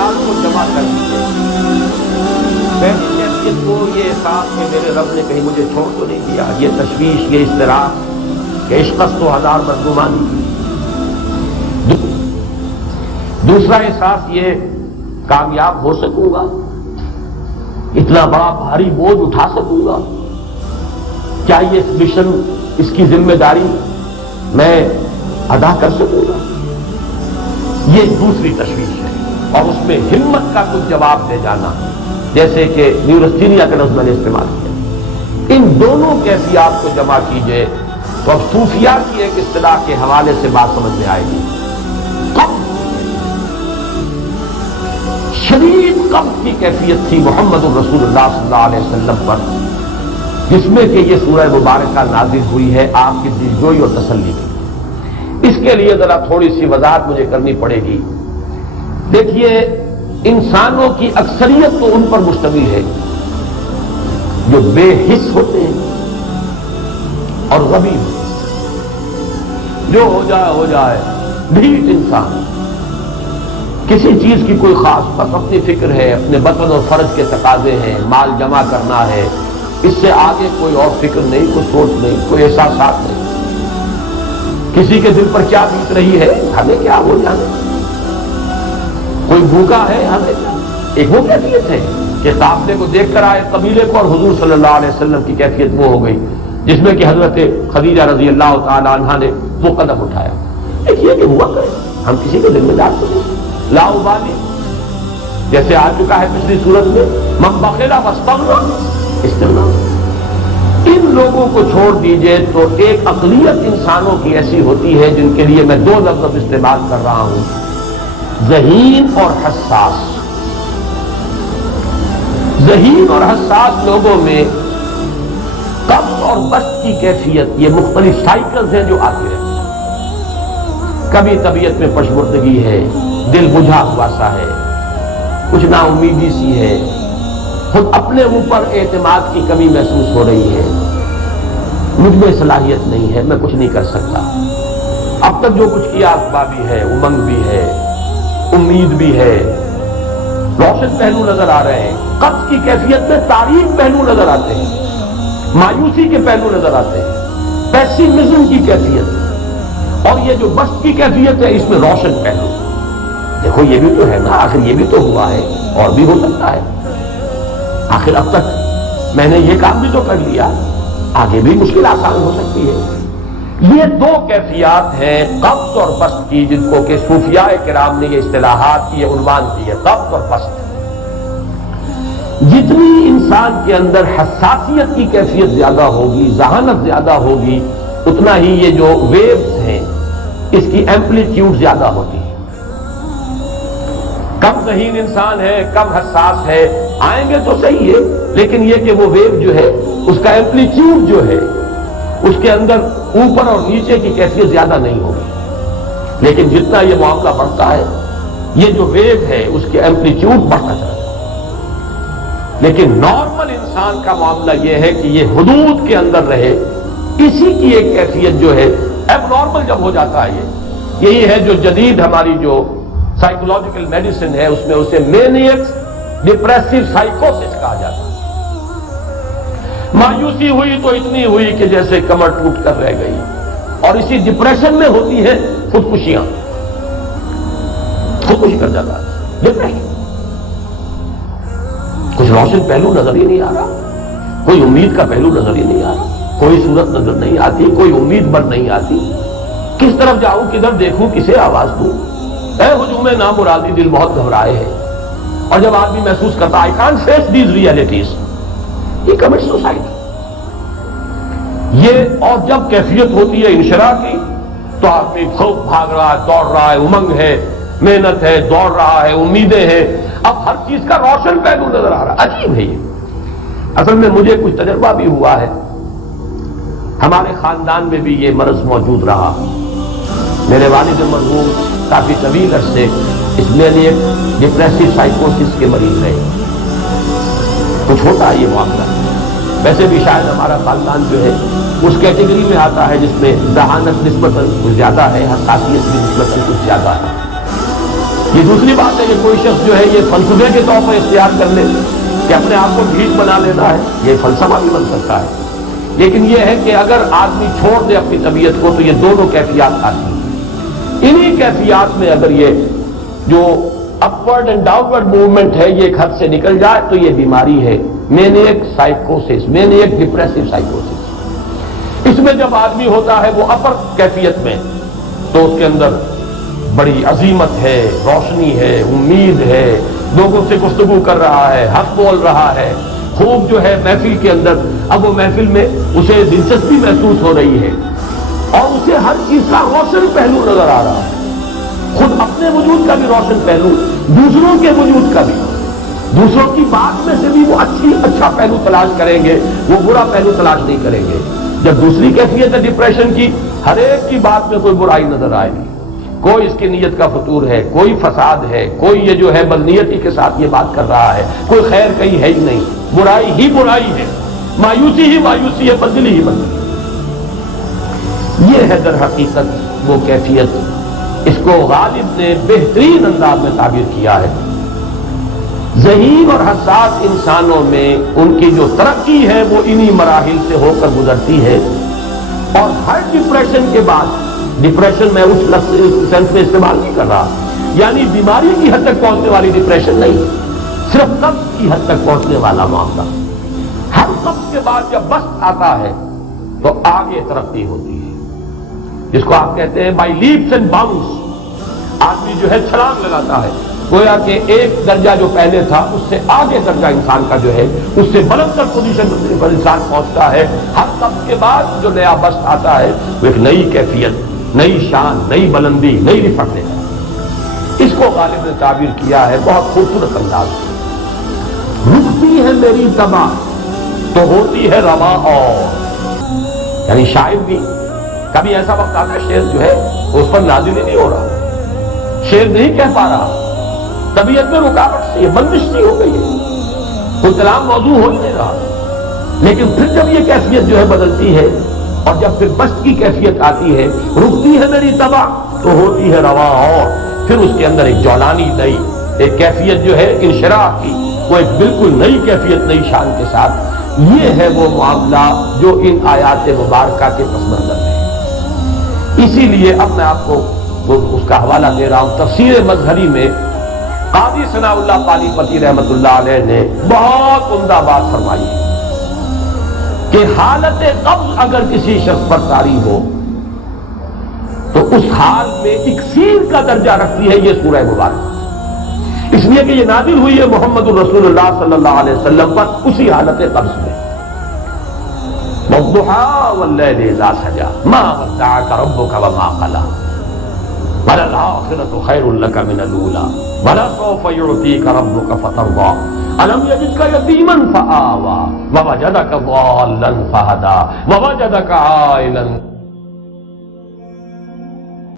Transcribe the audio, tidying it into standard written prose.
خیال کو جمع کر دیجیے. پہلی کیفیت کو یہ احساس کہ میرے رب نے کہیں مجھے چھوڑ تو نہیں دیا، یہ تشویش، یہ اضطراب کہ عشقست و ہزار بدگمانی. دوسرا احساس یہ کامیاب ہو سکوں گا، اتنا بڑا بھاری بوجھ اٹھا سکوں گا، کیا یہ مشن، اس کی ذمہ داری میں ادا کر سکوں گا. یہ دوسری تشویش ہے، اور اس میں ہمت کا کچھ جواب دے جانا، جیسے کہ نیورستھینیا کا لفظ میں نے استعمال کیا. ان دونوں کیفیات کو جمع کیجئے تو اب صوفیاء کی ایک اصطلاح کے حوالے سے بات سمجھ میں آئے گی. شدید قبض کی کیفیت تھی محمد الرسول اللہ صلی اللہ علیہ وسلم پر، جس میں کہ یہ سورہ مبارکہ نازل ہوئی ہے آپ کی دلجوئی اور تسلی کی. اس کے لیے ذرا تھوڑی سی وضاحت مجھے کرنی پڑے گی. دیکھیے، انسانوں کی اکثریت تو ان پر مشتمل ہے جو بے حس ہوتے ہیں اور غبی ہوتے ہیں. جو ہو جائے ڈھیٹ انسان، کسی چیز کی کوئی خاص بس اپنی فکر ہے، اپنے بطن اور فرض کے تقاضے ہیں، مال جمع کرنا ہے، اس سے آگے کوئی اور فکر نہیں، کوئی سوچ نہیں، کوئی احساسات نہیں. کسی کے دل پر کیا بیت رہی ہے ہمیں کیا ہو جانے. کوئی بھوکا ہے ہمیں کیا. ایک وہ کیفیت ہے کہ قافلے کو دیکھ کر آئے قبیلے کو، اور حضور صلی اللہ علیہ وسلم کی کیفیت وہ ہو گئی جس میں کہ حضرت خدیجہ رضی اللہ تعالی عنہا نے وہ قدم اٹھایا. ایک یہ کہ ہوا کرے، ہم کسی کے دل میں ڈال سکیں لا ابالی، جیسے آ چکا ہے پچھلی صورت میں من بخل واستغنى استغنى. ان لوگوں کو چھوڑ دیجئے تو ایک اقلیت انسانوں کی ایسی ہوتی ہے جن کے لیے میں دو لفظ استعمال کر رہا ہوں، ذہین اور حساس. ذہین اور حساس لوگوں میں قبض اور بسط کی کیفیت، یہ مختلف سائیکلز ہیں جو آتے ہیں. کبھی طبیعت میں پشمردگی ہے، دل بجھا ہوا سا ہے، کچھ نا امیدی سی ہے، خود اپنے اوپر اعتماد کی کمی محسوس ہو رہی ہے، مجھ میں صلاحیت نہیں ہے، میں کچھ نہیں کر سکتا. اب تک جو کچھ کیا اسباب بھی ہے، امنگ بھی ہے، امید بھی ہے، روشن پہلو نظر آ رہے ہیں. قبض کی کیفیت میں تاریک پہلو نظر آتے ہیں، مایوسی کے پہلو نظر آتے ہیں، پیسیمزم کی کیفیت. اور یہ جو بسط کی کیفیت ہے اس میں روشن پہلو. دیکھو یہ بھی تو ہے نا، آخر یہ بھی تو ہوا ہے اور بھی ہو سکتا ہے، آخر اب تک میں نے یہ کام بھی تو کر لیا، آگے بھی مشکل آسان ہو سکتی ہے. یہ دو کیفیات ہیں قبض اور بسط کی، جن کو کہ صوفیاء کرام نے یہ اصطلاحات کی عنوان دی ہے، قبض اور بسط. جتنی انسان کے اندر حساسیت کی کیفیت زیادہ ہوگی، ذہانت زیادہ ہوگی، اتنا ہی یہ جو ویوز ہیں اس کی ایمپلیٹیوڈ زیادہ ہوتی ہے. کم ذہین انسان ہے، کم حساس ہے، آئیں گے تو صحیح ہے، لیکن یہ کہ وہ ویو جو ہے اس کا ایمپلیٹیوڈ جو ہے اس کے اندر اوپر اور نیچے کی کیفیت زیادہ نہیں ہوگی. لیکن جتنا یہ معاملہ بڑھتا ہے یہ جو ویو ہے اس کے ایمپلیٹیوڈ بڑھتا جاتا ہے. لیکن نارمل انسان کا معاملہ یہ ہے کہ یہ حدود کے اندر رہے. اسی کی ایک کیفیت جو ہے اب نارمل جب ہو جاتا ہے، یہی ہے جو جدید ہماری جو سائیکولوجیکل میڈیسن ہے اس میں اسے مینیکس ڈپریسو سائیکوسس کہا جاتا ہے. مایوسی ہوئی تو اتنی ہوئی کہ جیسے کمر ٹوٹ کر رہ گئی، اور اسی ڈپریشن میں ہوتی ہے خودکشیاں، خودکشی کر جاتا ہے ڈپریشن. کچھ روشن پہلو نظر ہی نہیں آ رہا، کوئی امید کا پہلو نظر ہی نہیں آ رہا، کوئی صورت نظر نہیں آتی، کوئی امید بن نہیں آتی. کس طرف جاؤں، کدھر دیکھوں، کسے آواز دوں. اے ہجوم نامرادی دل بہت گھبرائے ہے. اور جب آدمی محسوس کرتا I can't face these realities، یہ commits suicide. یہ اور جب کیفیت ہوتی ہے انشراح کی تو آدمی خوب بھاگ رہا ہے، دوڑ رہا ہے، امنگ ہے، محنت ہے، دوڑ رہا ہے، امیدیں ہیں، اب ہر چیز کا روشن پہلو نظر آ رہا ہے. عجیب ہے یہ. اصل میں مجھے کچھ تجربہ بھی ہوا ہے، ہمارے خاندان میں بھی یہ مرض موجود رہا. میرے والد مرحوم کافی طویل عرصے اس میں ایک ڈپریسو سائیکوسس کے مریض رہے. کچھ ہوتا ہے یہ معاملہ. ویسے بھی شاید ہمارا خاندان جو ہے اس کیٹیگری میں آتا ہے جس میں ذہانت نسبتاً کچھ زیادہ ہے، حساسیت بھی نسبتاً کچھ زیادہ ہے. یہ دوسری بات ہے کہ کوئی شخص جو ہے یہ فلسفے کے طور پر اختیار کر لے کہ اپنے آپ کو ٹھیک بنا لینا ہے، یہ فلسفہ بھی بن سکتا ہے، لیکن یہ ہے کہ اگر آدمی چھوڑ دے اپنی طبیعت کو تو یہ دونوں کیفیات آتی ہیں۔ انہی کیفیات میں اگر یہ جو اپورڈ اینڈ ڈاؤنورڈ موومنٹ ہے یہ ایک حد سے نکل جائے تو یہ بیماری ہے، مینیک سائیکوسس، مینیک ڈپریسو سائیکوسس۔ اس میں جب آدمی ہوتا ہے وہ اپر کیفیت میں تو اس کے اندر بڑی عظیمت ہے، روشنی ہے، امید ہے، لوگوں سے گفتگو کر رہا ہے، حق بول رہا ہے، خوب جو ہے محفل کے اندر، اب وہ محفل میں اسے دلچسپی محسوس ہو رہی ہے اور اسے ہر چیز کا روشن پہلو نظر آ رہا ہے، خود اپنے وجود کا بھی روشن پہلو، دوسروں کے وجود کا بھی، دوسروں کی بات میں سے بھی وہ اچھا پہلو تلاش کریں گے، وہ برا پہلو تلاش نہیں کریں گے۔ جب دوسری کیفیت ہے ڈپریشن کی، ہر ایک کی بات میں کوئی برائی نظر آئے گی، کوئی اس کی نیت کا فطور ہے، کوئی فساد ہے، کوئی یہ جو ہے بدنیتی کے ساتھ یہ بات کر رہا ہے، کوئی خیر کہیں ہے ہی نہیں، برائی ہی برائی ہے، مایوسی ہی مایوسی ہے، بدلی ہی بدلی۔ یہ ہے در حقیقت وہ کیفیت، اس کو غالب نے بہترین انداز میں تعبیر کیا ہے۔ ذہین اور حساس انسانوں میں ان کی جو ترقی ہے وہ انہی مراحل سے ہو کر گزرتی ہے، اور ہر ڈپریشن کے بعد، ڈپریشن میں اس سینس میں استعمال نہیں کر رہا، یعنی بیماری کی حد تک پہنچنے والی ڈپریشن نہیں، صرف قبض کی حد تک پہنچنے والا معاملہ۔ ہر قبض کے بعد جب بست آتا ہے تو آگے ترقی ہوتی ہے، جس کو آپ کہتے ہیں بائی لیپس اینڈ باؤنس، آدمی جو ہے چھلانگ لگاتا ہے، گویا کہ ایک درجہ جو پہلے تھا اس سے آگے درجہ انسان کا جو ہے اس سے بلند تر پوزیشن پر انسان پہنچتا ہے۔ ہر قبض کے بعد جو نیا بست آتا ہے وہ ایک نئی کیفیت، نئی شان، نئی بلندی، نئی رفعت ہے۔ اس کو غالب نے تعبیر کیا ہے بہت خوبصورت انداز میں، رکتی ہے میری تباہ تو ہوتی ہے رواں، اور یعنی شاعر بھی کبھی ایسا وقت آتا ہے شعر جو ہے اس پر نازل ہی نہیں ہو رہا، شعر نہیں کہہ پا رہا، طبیعت میں رکاوٹ سی ہے، بندش سی ہو گئی ہے، کوئی کلام موضوع ہو نہیں رہا، لیکن پھر جب یہ کیفیت جو ہے بدلتی ہے اور جب پھر بست کی کیفیت آتی ہے، رکتی ہے میری تباہ تو ہوتی ہے رواں، اور پھر اس کے اندر ایک جولانی نئی ایک کیفیت جو ہے انشراح کی، وہ ایک بالکل نئی کیفیت، نئی شان کے ساتھ۔ یہ ہے وہ معاملہ جو ان آیات مبارکہ کے پس منظر میں ہے۔ اسی لیے اب میں آپ کو اس کا حوالہ دے رہا ہوں، تفسیر مظہری میں قاضی ثناء اللہ پانی پتی رحمت اللہ علیہ نے بہت عمدہ بات فرمائی ہے کہ حالت قبض اگر کسی شخص پر طاری ہو تو اس حال میں اکسیر کا درجہ رکھتی ہے یہ سورہ مبارک، اس لیے کہ یہ نازل ہوئی ہے محمد الرسول اللہ صلی اللہ علیہ وسلم پر اسی حالت قبض میں۔ وَالضُّحَىٰ وَاللَّيْلِ إِذَا سَجَىٰ مَا وَدَّعَكَ رَبُّكَ وَمَا قَلَىٰ وَلَلْآخِرَةُ خَيْرٌ لَكَ مِنَ الْأُولَىٰ وَلَسَوْفَ يُعْطِيكَ رَبُّكَ فَتَرْضَىٰ أَلَمْ يَجِدْكَ يَتِيمًا فَآوَىٰ وَوَجَدَكَ ضَالًّا فَهَدَىٰ وَوَجَدَكَ عَائِلًا